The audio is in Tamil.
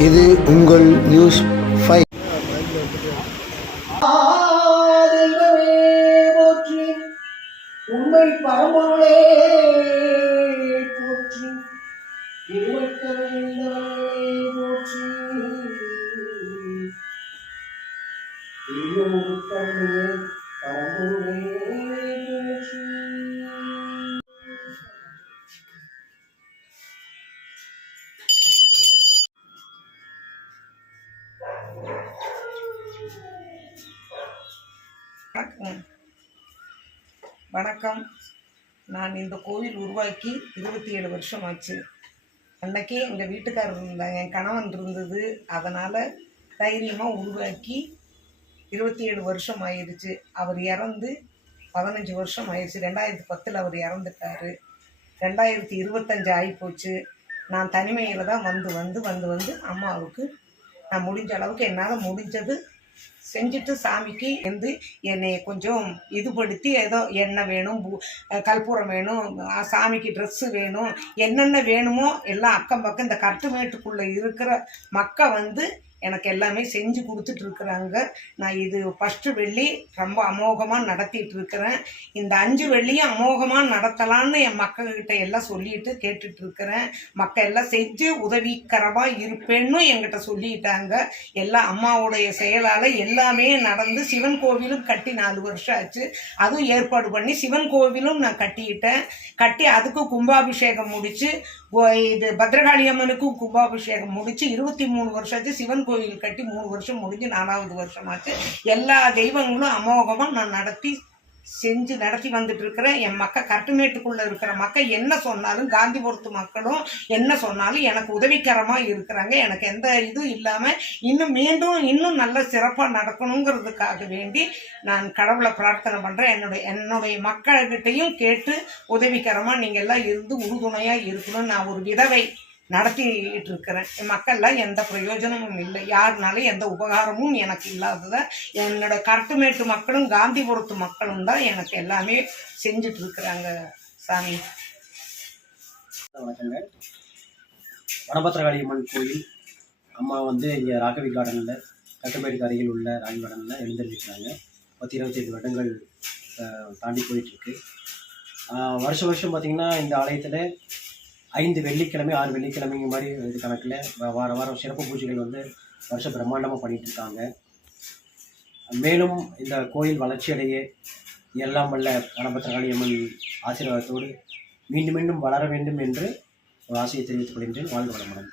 இது உங்கள் நியூஸ் ஃபைவ் தெய்வமே போற்றி. உண்மை பரம்பொருளே போற்றி. இருவட்டமே போற்றி வணக்கம். நான் இந்த கோவில் உருவாக்கி இருபத்தி ஏழு வருஷம் ஆச்சு அன்னைக்கே எங்கள் வீட்டுக்காரர் இருந்தாங்க என் கணவன் இருந்தது. அதனால் தைரியமாக உருவாக்கி இருபத்தி ஏழு வருஷம் ஆயிடுச்சு அவர் இறந்து பதினஞ்சு வருஷம் ஆயிடுச்சு ரெண்டாயிரத்தி பத்தில் அவர் இறந்துட்டாரு. ரெண்டாயிரத்தி இருபத்தஞ்சு ஆகிப்போச்சு நான் தனிமையில் தான் வந்து வந்து வந்து வந்து அம்மாவுக்கு நான் முடிஞ்ச அளவுக்கு என்னால் முடிஞ்சது செஞ்சுட்டு சாமிக்கு வந்து என்னை கொஞ்சம் இதுபடுத்தி ஏதோ எண்ணெய் வேணும் கற்பூரம் வேணும் சாமிக்கு ட்ரெஸ்ஸு வேணும் என்னென்ன வேணுமோ எல்லாம் அக்கம் பக்கம் இந்த கட்டுமேட்டுக்குள்ளே இருக்கிற மக்கள் வந்து எனக்கு எல்லாமே செஞ்சு கொடுத்துட்டு இருக்கிறாங்க நான் இது ஃபஸ்ட்டு வெள்ளி ரொம்ப அமோகமாக நடத்திட்டு இருக்கிறேன் இந்த அஞ்சு வெள்ளியும் அமோகமாக நடத்தலான்னு என் மக்கள்கிட்ட எல்லாம் சொல்லிட்டு கேட்டுட்டு இருக்கிறேன் மக்கள் எல்லாம் செஞ்சு உதவிக்கரமாக இருப்பேன்னு என்கிட்ட சொல்லிட்டாங்க. எல்லாம் அம்மாவுடைய செயலால் எல்லாமே நடந்து சிவன் கோவிலும் கட்டி நாலு வருஷம் ஆச்சு. அதுவும் ஏற்பாடு பண்ணி சிவன் கோவிலும் நான் கட்டிக்கிட்டேன் கட்டி அதுக்கு கும்பாபிஷேகம் முடிச்சு இது பத்ரகாளி அம்மனுக்கும் கும்பாபிஷேகம் முடிச்சு இருபத்தி மூணு வருஷம் ஆச்சு சிவன் கோவில் கட்டி மூணு வருஷம் முடிஞ்சு நாலாவது வருஷமாச்சு. எல்லா தெய்வங்களும் அமோகமாக நான் நடத்தி செஞ்சு நடத்தி வந்துட்டு இருக்கிறேன் என் மக்கள் கட்டுமேட்டுக்குள்ள இருக்கிற மக்கள் என்ன சொன்னாலும் காந்திபுரத்து மக்களும் என்ன சொன்னாலும் எனக்கு உதவிகரமாக இருக்கிறாங்க. எனக்கு எந்த இதுவும் இல்லாமல் இன்னும் மீண்டும் இன்னும் நல்ல சிறப்பாக நடக்கணுங்கிறதுக்காக வேண்டி நான் கடவுளை பிரார்த்தனை பண்ணுறேன் என்னுடைய என்னுடைய மக்கள்கிட்டையும் கேட்டு உதவிகரமாக நீங்கள் எல்லாம் இருந்து உறுதுணையாக இருக்கணும் நான் ஒரு விதவை நடத்திட்டு இருக்கிறேன் என் மக்கள்லாம் எந்த பிரயோஜனமும் இல்லை. யாருனாலும் எந்த உபகாரமும் எனக்கு இல்லாததை என்னோட கரட்டுமேட்டு மக்களும் காந்திபுரத்து மக்களும் தான் எனக்கு எல்லாமே செஞ்சுட்டு இருக்கிறாங்க சாமி. வணக்கங்க வடபத்திரகாளி அம்மன் கோயில். அம்மா வந்து இங்கே ராகவி கார்டனில் கட்டுமேட்டுக்கு அருகில் உள்ள ராகி கார்டனில் எழுந்திருக்கிறாங்க. பத்து இருபத்தைந்து வருடங்கள் தாண்டி போயிட்டுருக்கு. வருஷம் வருஷம் பார்த்திங்கன்னா இந்த ஆலயத்தில் ஐந்து வெள்ளிக்கிழமை ஆறு வெள்ளிக்கிழமைங்க மாதிரி இது கணக்கில் வ- வார வாரம் சிறப்பு பூஜைகள் வந்து வருஷம் பிரம்மாண்டமாக பண்ணிட்டு இருக்காங்க. மேலும் இந்த கோயில் வளர்ச்சியடைய எல்லாம் வல்ல கணபத்திரகாளியம்மன் ஆசீர்வாதத்தோடு மீண்டும் மீண்டும் வளர வேண்டும் என்று ஒரு ஆசையை தெரிவித்துக் கொள்கின்றேன். வாழ்க வளமுடன்.